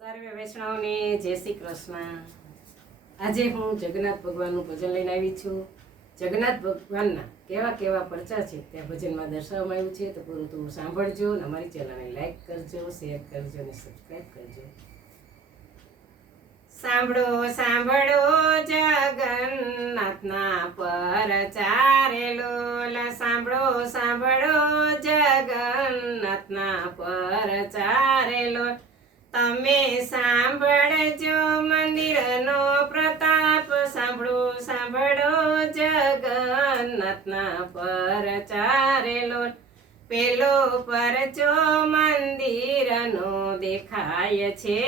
સર્વે વૈષ્ણવને જય શ્રી કૃષ્ણ। આજે હું જગન્નાથ ભગવાનનું ભજન લઈને આવી છું। જગન્નાથ ભગવાનના કેવા કેવા પરચા છે ત્યાં ભજનમાં દર્શાવવામાં આવ્યું છે, તો પૂરું તું સાંભળજો અને અમારી ચેનલને લાઈક કરજો, શેર કરજો અને સબસ્ક્રાઈબ કરજો। સાંભળો સાંભળો જગન્નાથના પરચા રે લોલ, સાંભળો સાંભળો જગન્નાથના પરચા રે લોલ। તમે સાંભળજો મંદિરનો પ્રતાપ, સાંભળો સાંભળો જગન્નાથના પરચા રે લોલ। પેલો પરચો મંદિરનો દેખાય છે,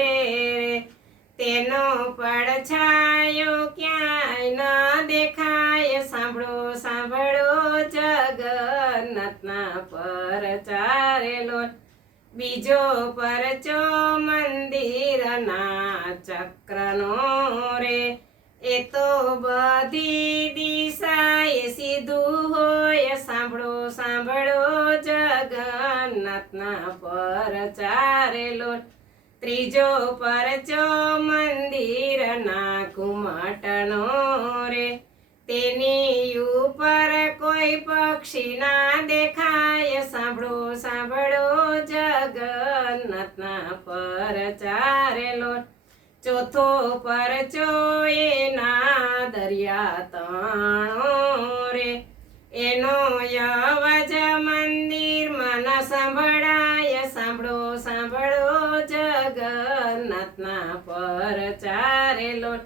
તેનો પડછાયો ક્યાંય ન દેખાય, સાંભળો સાંભળો જગન્નાથના પરચા રે લોલ। બીજો પરચો મંદિરના ચક્રનો રે, એ તો બધી દિશાએ સીધું હોય, સાંભળો સાંભળો જગન્નાથના પરચા રે લોલ। ત્રીજો પરચો મંદિરના ઘુમટનો રે, તેની ઉપર કોઈ પક્ષી ના દેખાય, સાંભળો સાંભળો જગન્નાથના પરચા રે લોલ। ચોથો પરચો એના દરિયા તણો રે, એનો અવાજ મંદિરમાં ન સંભળાય, સાંભળો સાંભળો જગન્નાથના પરચા રે લોલ।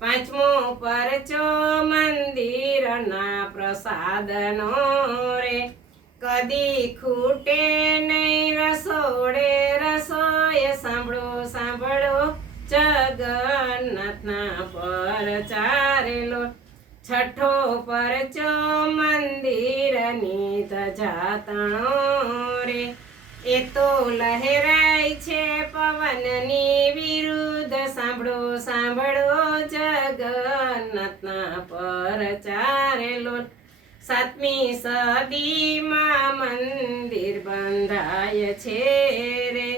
પાંચમો પરચો મંદિરના પ્રસાદનો રે, કદી ખૂટે નહીં રસોડે રસોઈ, સાંભળો સાંભળો જગન્નાથના પરચા રે લોલ। છઠ્ઠો પરચો મંદિરની ધજા તણો રે, એ તો લહેરાય છે પવનની વિરુદ્ધ, સાંભળો સાંભળો જગન્નાથના પરચા રે લોલ। સાતમી સદીમાં મંદિર બંધાય છે રે,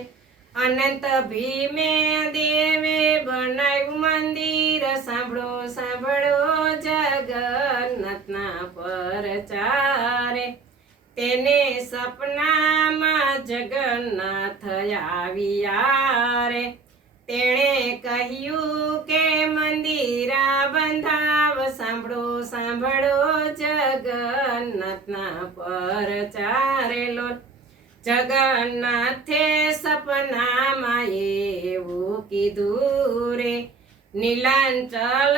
અનંત ભીમે દેવે બનાવ્યું મંદિર, સાંભળો સાંભળો જગન્નાથના પરચા રે। તેને સપનામાં જગન્નાથ આવ્યા રે, તેણે કહ્યું કે મંદિરા બંધાવ, સાંભળો સાંભળો જગન્નાથના પરચા રે લોલ। જગન્નાથે સપનામાં એવું કીધું રે, નીલાંચલ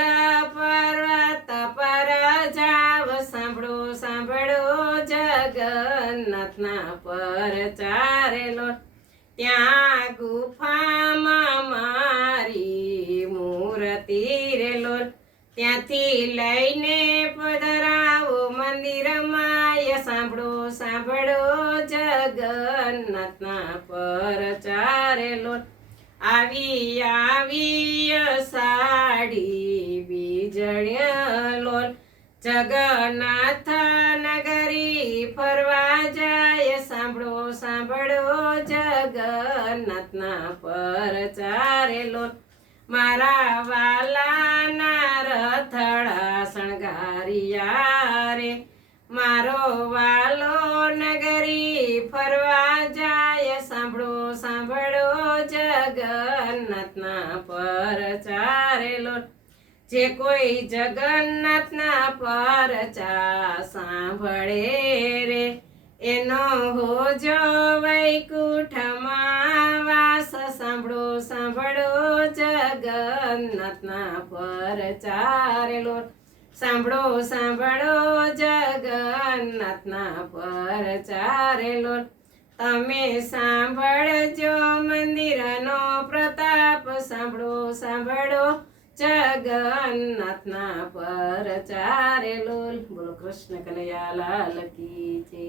પર્વત પર જાવ, સાંભળો સાંભળો જગન્નાથના પરચા રે લોલ। ત્યાં ગુફામાં મારી મૂર્તિ રે લોલ, ત્યાંથી લઈને પધરાવો મંદિરમાં, સાંભળો સાંભળો જગન્નાથના પરચા રે લોલ। આવી આવી સાડી બીજળ્ય લોલ, જગન્નાથ નગરી ફરવા જાય, સાંભળો સાંભળો જગન્નાથના પરચા રે લોલ। મારા વાલાના રથડા શણગારિયા રે, મારો વાલો નગરી ફરવા જાય, સાંભળો સાંભળો જગન્નાથના પરચા રે લોલ। જે કોઈ જગન્નાથના પરચા સાંભળે રે, એનો હોજો વૈકુંઠમાં વાસ, સાંભળો સાંભળો જગન્નાથના પરચા રે લોલ। સાંભળો સાંભળો જગન્નાથના પરચા રે લોલ। તમે સાંભળજો મંદિરનો પ્રતાપ, સાંભળો સાંભળો જગન્નાથના પરચા રે લોલ। બોલો કૃષ્ણ કનૈયા લાલ કી જય।